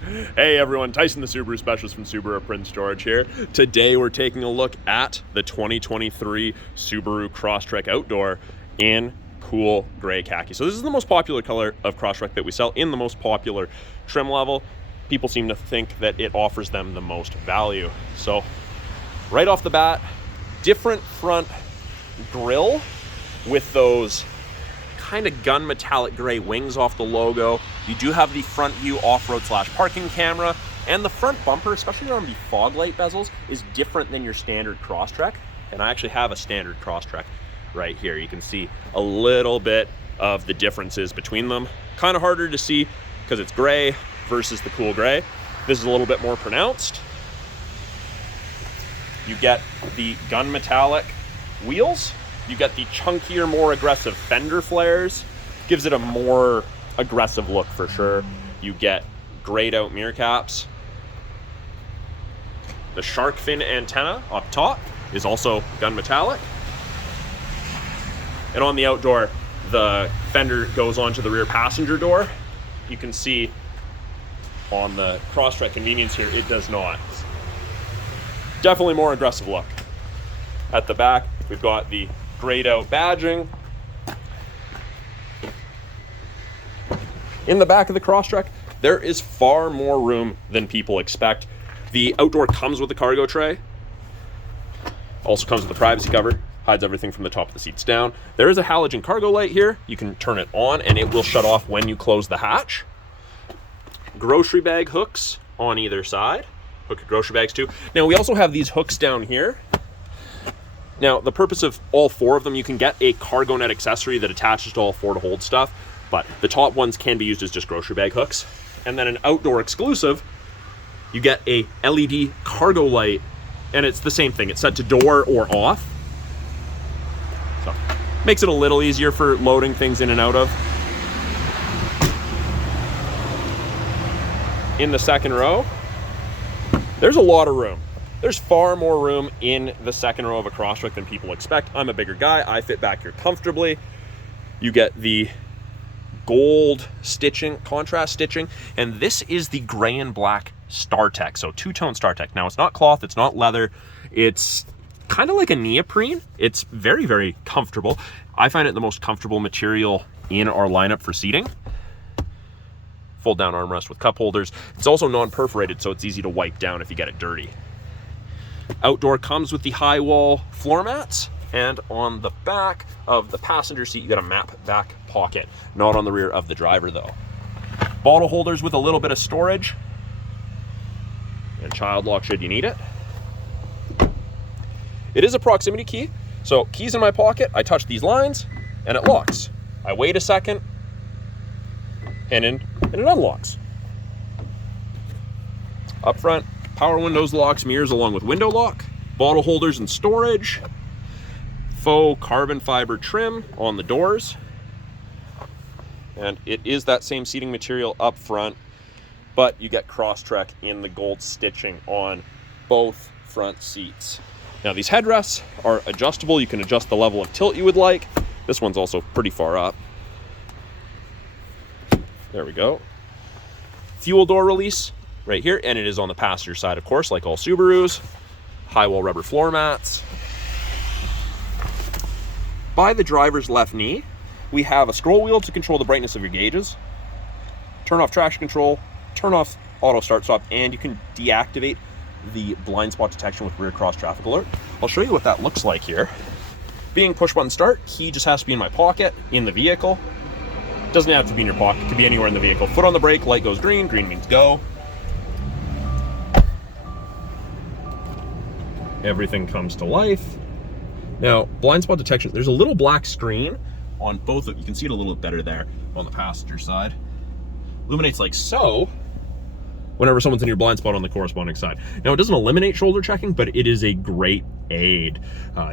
Hey everyone, Tyson the Subaru Specialist from Subaru Prince George here. Today we're taking a look at the 2023 Subaru Crosstrek Outdoor in cool gray khaki. So this is the most popular color of Crosstrek that we sell in the most popular trim level. People seem to think that it offers them the most value. So right off the bat, different front grille with those kind of gun metallic gray wings off the logo. You do have the front view off-road / parking camera, and the front bumper, especially around the fog light bezels, is different than your standard Crosstrek. And I actually have a standard Crosstrek right here. You can see a little bit of the differences between them. Kind of harder to see because it's gray versus the cool gray. This is a little bit more pronounced. You get the gun metallic wheels. You get the chunkier, more aggressive fender flares. Gives it a more aggressive look for sure. You get grayed out mirror caps. The shark fin antenna up top is also gun metallic. And on the outdoor, the fender goes onto the rear passenger door. You can see on the Crosstrek convenience here, it does not. Definitely more aggressive look. At the back, we've got the grayed out badging. In the back of the Crosstrek, there is far more room than people expect. The outdoor comes with a cargo tray. Also comes with a privacy cover. Hides everything from the top of the seats down. There is a halogen cargo light here. You can turn it on and it will shut off when you close the hatch. Grocery bag hooks on either side. Hook your grocery bags too. Now we also have these hooks down here. Now, the purpose of all four of them, you can get a cargo net accessory that attaches to all four to hold stuff, but the top ones can be used as just grocery bag hooks. And then an outdoor exclusive, you get a LED cargo light, and it's the same thing. It's set to door or off. So, makes it a little easier for loading things in and out of. In the second row, there's a lot of room. There's far more room in the second row of a Crosstrek than people expect. I'm a bigger guy. I fit back here comfortably. You get the gold stitching, contrast stitching, and this is the gray and black StarTech, so two-tone StarTech. Now, it's not cloth, it's not leather. It's kind of like a neoprene. It's very, very comfortable. I find it the most comfortable material in our lineup for seating. Fold down armrest with cup holders. It's also non-perforated, so it's easy to wipe down if you get it dirty. Outdoor comes with the high wall floor mats, and on the back of the passenger seat, you got a map back pocket. Not on the rear of the driver though. Bottle holders with a little bit of storage, and child lock should you need it. It is a proximity key, so keys in my pocket, I touch these lines, and it locks. I wait a second, and it unlocks. Up front, power windows, locks, mirrors along with window lock, bottle holders and storage, faux carbon fiber trim on the doors, and it is that same seating material up front, but you get Crosstrek in the gold stitching on both front seats. Now these headrests are adjustable. You can adjust the level of tilt you would like. This one's also pretty far up. There we go. Fuel door release right here, and it is on the passenger side, of course, like all Subarus. High wall rubber floor mats. By the driver's left knee, we have a scroll wheel to control the brightness of your gauges, turn off traction control, turn off auto start stop, and you can deactivate the blind spot detection with rear cross traffic alert. I'll show you what that looks like here. Being push button start, key just has to be in my pocket in the vehicle. Doesn't have to be in your pocket, it could be anywhere in the vehicle. Foot on the brake, light goes green, green means go. Everything comes to life. Now, blind spot detection, there's a little black screen on both of, you can see it a little bit better there on the passenger side. Illuminates like so whenever someone's in your blind spot on the corresponding side. Now, it doesn't eliminate shoulder checking, but it is a great aid.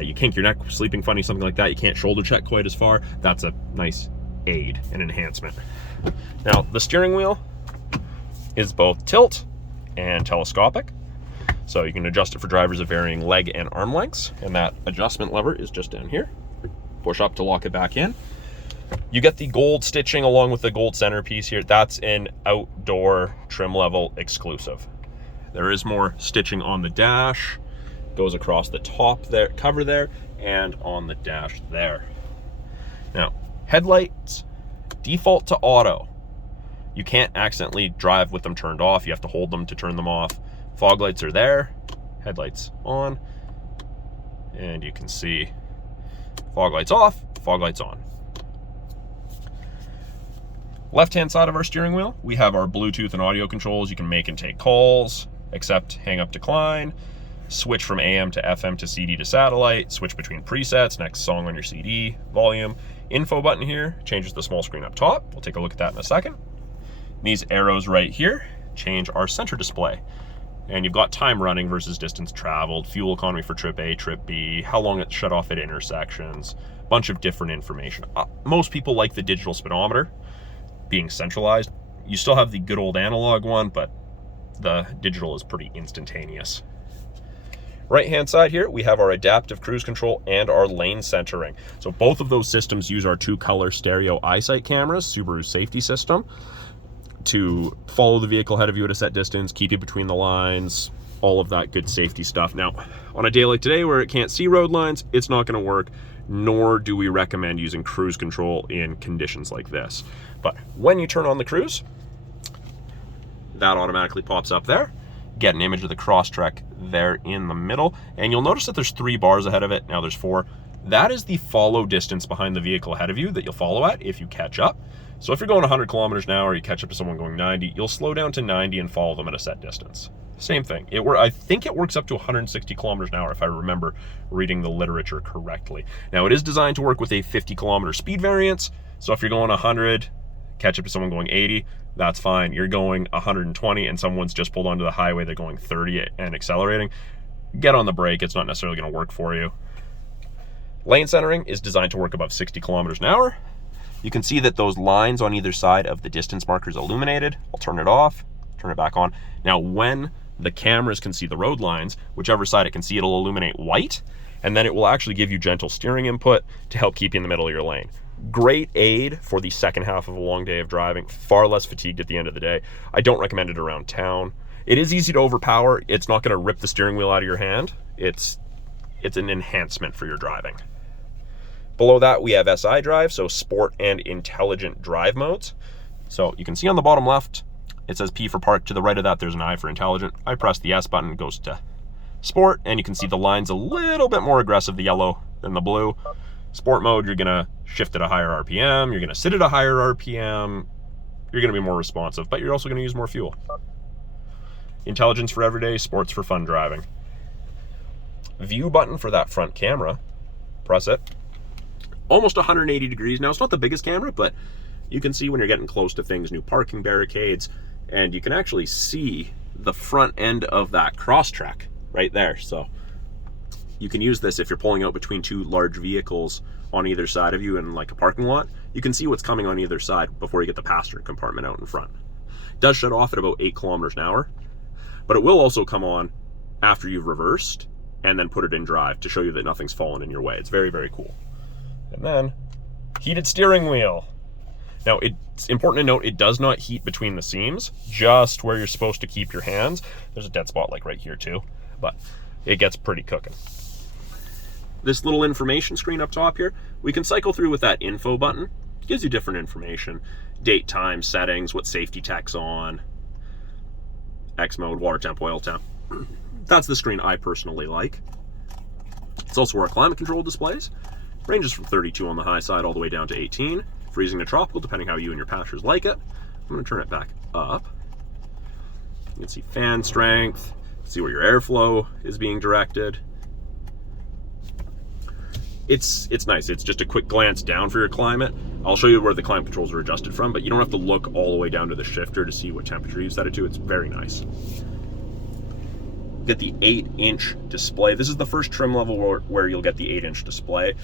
You kink your neck, sleeping funny, something like that, you can't shoulder check quite as far. That's a nice aid and enhancement. Now, the steering wheel is both tilt and telescopic. So you can adjust it for drivers of varying leg and arm lengths, and that adjustment lever is just down here. Push up to lock it back in. You get the gold stitching along with the gold centerpiece here. That's an outdoor trim level exclusive. There is more stitching on the dash, goes across the top there, cover there, and on the dash there. Now, headlights default to auto. You can't accidentally drive with them turned off. You have to hold them to turn them off. Fog lights are there, headlights on, and you can see fog lights off, fog lights on. Left-hand side of our steering wheel, we have our Bluetooth and audio controls. You can make and take calls, accept, hang up, decline, switch from AM to FM to CD to satellite, switch between presets, next song on your CD, volume. Info button here changes the small screen up top. We'll take a look at that in a second. These arrows right here change our center display. And you've got time running versus distance traveled, fuel economy for trip A, trip B, how long it shut off at intersections, a bunch of different information. Most people like the digital speedometer being centralized. You still have the good old analog one, but the digital is pretty instantaneous. Right hand side here, we have our adaptive cruise control and our lane centering. So both of those systems use our 2-color stereo EyeSight cameras, Subaru safety system, to follow the vehicle ahead of you at a set distance, keep you between the lines, all of that good safety stuff. Now, on a day like today where it can't see road lines, it's not going to work, nor do we recommend using cruise control in conditions like this. But when you turn on the cruise, that automatically pops up there. Get an image of the Crosstrek there in the middle, and you'll notice that there's 3 bars ahead of it. Now there's 4. That is the follow distance behind the vehicle ahead of you that you'll follow at if you catch up. So if you're going 100 kilometers an hour, you catch up to someone going 90, you'll slow down to 90 and follow them at a set distance. Same thing. I think it works up to 160 kilometers an hour if I remember reading the literature correctly. Now it is designed to work with a 50 kilometer speed variance. So if you're going 100, catch up to someone going 80, that's fine. You're going 120 and someone's just pulled onto the highway, they're going 30 and accelerating. Get on the brake, it's not necessarily going to work for you. Lane centering is designed to work above 60 kilometers an hour. You can see that those lines on either side of the distance markers illuminated. I'll turn it off, turn it back on. Now when the cameras can see the road lines, whichever side it can see, it'll illuminate white, and then it will actually give you gentle steering input to help keep you in the middle of your lane. Great aid for the second half of a long day of driving, far less fatigued at the end of the day. I don't recommend it around town. It is easy to overpower. It's not going to rip the steering wheel out of your hand. It's an enhancement for your driving. Below that, we have SI drive, so sport and intelligent drive modes. So you can see on the bottom left, it says P for park. To the right of that, there's an I for intelligent. I press the S button, it goes to sport, and you can see the line's a little bit more aggressive, the yellow than the blue. Sport mode, you're gonna shift at a higher RPM, you're gonna sit at a higher RPM, you're gonna be more responsive, but you're also gonna use more fuel. Intelligence for everyday, sports for fun driving. View button for that front camera, press it. Almost 180 degrees. Now, it's not the biggest camera, but you can see when you're getting close to things, new parking barricades, and you can actually see the front end of that Crosstrek right there. So you can use this if you're pulling out between 2 large vehicles on either side of you in like a parking lot. You can see what's coming on either side before you get the passenger compartment out in front. It does shut off at about 8 kilometers an hour, but it will also come on after you've reversed and then put it in drive to show you that nothing's fallen in your way. It's very, very cool. And then heated steering wheel. Now it's important to note it does not heat between the seams, just where you're supposed to keep your hands. There's a dead spot like right here too, but it gets pretty cooking. This little information screen up top here, we can cycle through with that info button. It gives you different information, date, time, settings, what safety tech's on, X mode, water temp, oil temp. That's the screen I personally like. It's also where our climate control displays. Ranges from 32 on the high side all the way down to 18. Freezing to tropical, depending how you and your passengers like it. I'm going to turn it back up. You can see fan strength, see where your airflow is being directed. It's nice. It's just a quick glance down for your climate. I'll show you where the climate controls are adjusted from, but you don't have to look all the way down to the shifter to see what temperature you've set it to. It's very nice. Get the 8-inch display. This is the first trim level where you'll get the 8-inch display.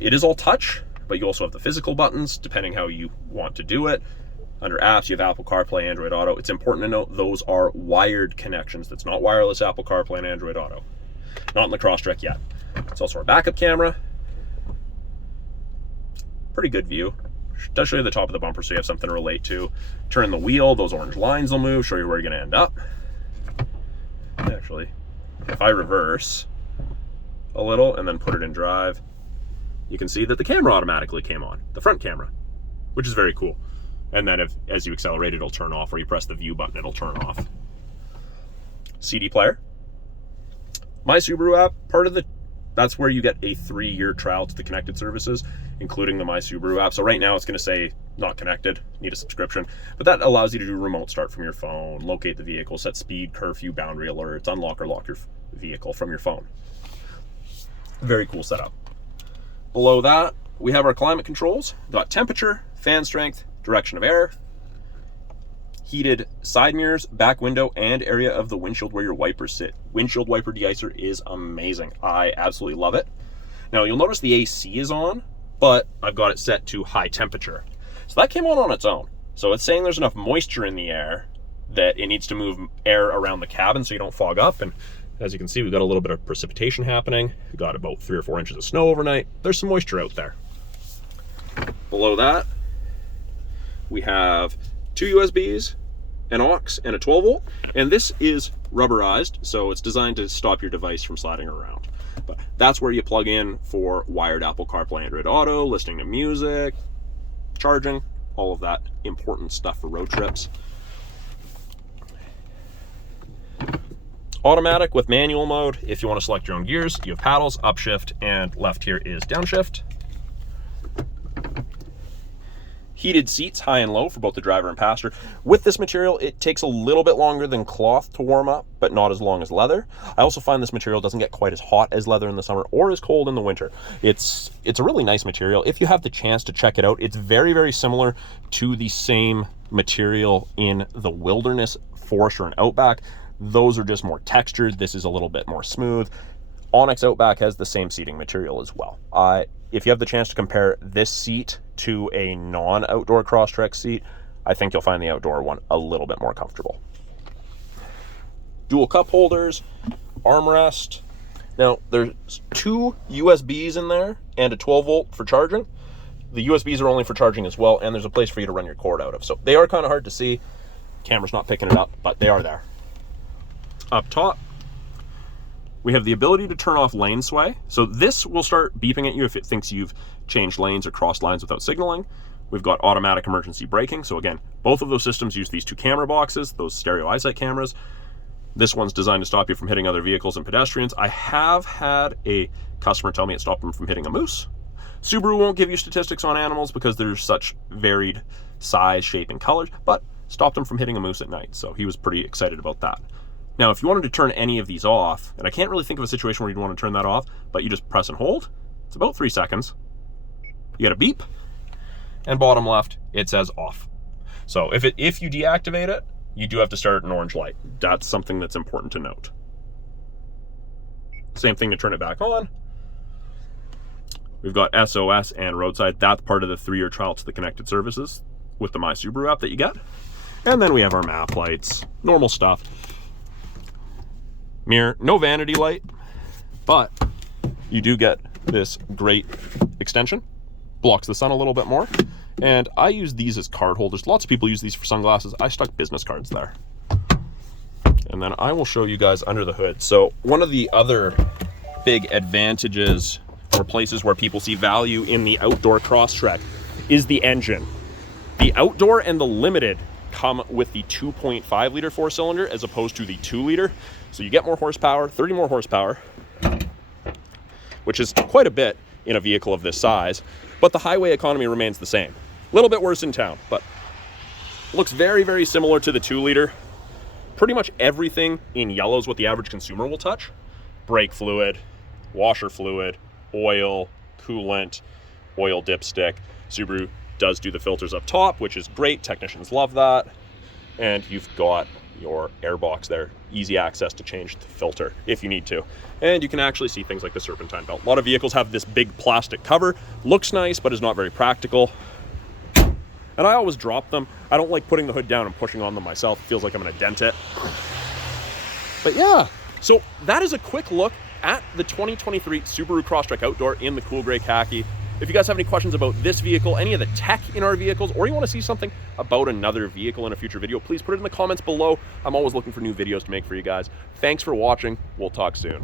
It is all touch, but you also have the physical buttons, depending how you want to do it. Under apps, you have Apple CarPlay, Android Auto. It's important to note those are wired connections. That's not wireless Apple CarPlay and Android Auto. Not in the Crosstrek yet. It's also our backup camera. Pretty good view. It does show you the top of the bumper so you have something to relate to. Turn the wheel, those orange lines will move, show you where you're gonna end up. Actually, if I reverse a little and then put it in drive, you can see that the camera automatically came on, the front camera, which is very cool. And then as you accelerate, it'll turn off, or you press the view button, it'll turn off. CD player. My Subaru app, that's where you get a 3-year trial to the connected services, including the My Subaru app. So right now it's going to say not connected, need a subscription, but that allows you to do remote start from your phone, locate the vehicle, set speed, curfew, boundary alerts, unlock or lock your vehicle from your phone. Very cool setup. Below that, we have our climate controls. We've got temperature, fan strength, direction of air, heated side mirrors, back window, and area of the windshield where your wipers sit. Windshield wiper deicer is amazing. I absolutely love it. Now you'll notice the AC is on, but I've got it set to high temperature. So that came on its own. So it's saying there's enough moisture in the air that it needs to move air around the cabin so you don't fog up. And as you can see, we've got a little bit of precipitation happening. We've got about 3 or 4 inches of snow overnight. There's some moisture out there. Below that, we have 2 USBs, an aux, and a 12 volt. And this is rubberized, so it's designed to stop your device from sliding around. But that's where you plug in for wired Apple CarPlay, Android Auto, listening to music, charging, all of that important stuff for road trips. Automatic with manual mode. If you want to select your own gears, you have paddles, upshift, and left here is downshift. Heated seats, high and low, for both the driver and passenger. With this material, it takes a little bit longer than cloth to warm up, but not as long as leather. I also find this material doesn't get quite as hot as leather in the summer or as cold in the winter. It's a really nice material. If you have the chance to check it out, it's very, very similar to the same material in the Wilderness, Forester, and Outback. Those are just more textured. This is a little bit more smooth. Onyx Outback has the same seating material as well. If you have the chance to compare this seat to a non-outdoor Crosstrek seat, I think you'll find the outdoor one a little bit more comfortable. Dual cup holders, armrest. Now, there's 2 USBs in there and a 12 volt for charging. The USBs are only for charging as well, and there's a place for you to run your cord out of. So they are kind of hard to see. Camera's not picking it up, but they are there. Up top, we have the ability to turn off lane sway. So this will start beeping at you if it thinks you've changed lanes or crossed lines without signaling. We've got automatic emergency braking. So again, both of those systems use these 2 camera boxes, those stereo EyeSight cameras. This one's designed to stop you from hitting other vehicles and pedestrians. I have had a customer tell me it stopped them from hitting a moose. Subaru won't give you statistics on animals because there's such varied size, shape, and colors, but stopped them from hitting a moose at night. So he was pretty excited about that. Now, if you wanted to turn any of these off, and I can't really think of a situation where you'd want to turn that off, but you just press and hold, it's about 3 seconds. You get a beep, and bottom left, it says off. So if you deactivate it, you do have to start an orange light. That's something that's important to note. Same thing to turn it back on. We've got SOS and roadside. That's part of the 3-year trial to the connected services with the My Subaru app that you get. And then we have our map lights, normal stuff. Mirror, no vanity light, but you do get this great extension. Blocks the sun a little bit more. And I use these as card holders. Lots of people use these for sunglasses. I stuck business cards there. And then I will show you guys under the hood. So one of the other big advantages or places where people see value in the outdoor Crosstrek is the engine. The outdoor and the limited come with the 2.5 liter 4-cylinder as opposed to the 2 liter. So you get more horsepower, 30 more horsepower, which is quite a bit in a vehicle of this size, but the highway economy remains the same. A little bit worse in town, but looks very, very similar to the 2 liter. Pretty much everything in yellow is what the average consumer will touch. Brake fluid, washer fluid, oil, coolant, oil dipstick. Subaru does do the filters up top, which is great. Technicians love that. And you've got your air box there. Easy access to change the filter if you need to. And you can actually see things like the serpentine belt. A lot of vehicles have this big plastic cover. Looks nice, but is not very practical. And I always drop them. I don't like putting the hood down and pushing on them myself. It feels like I'm gonna dent it. But yeah, so that is a quick look at the 2023 Subaru Crosstrek Outdoor in the cool gray khaki. If you guys have any questions about this vehicle, any of the tech in our vehicles, or you want to see something about another vehicle in a future video, please put it in the comments below. I'm always looking for new videos to make for you guys. Thanks for watching. We'll talk soon.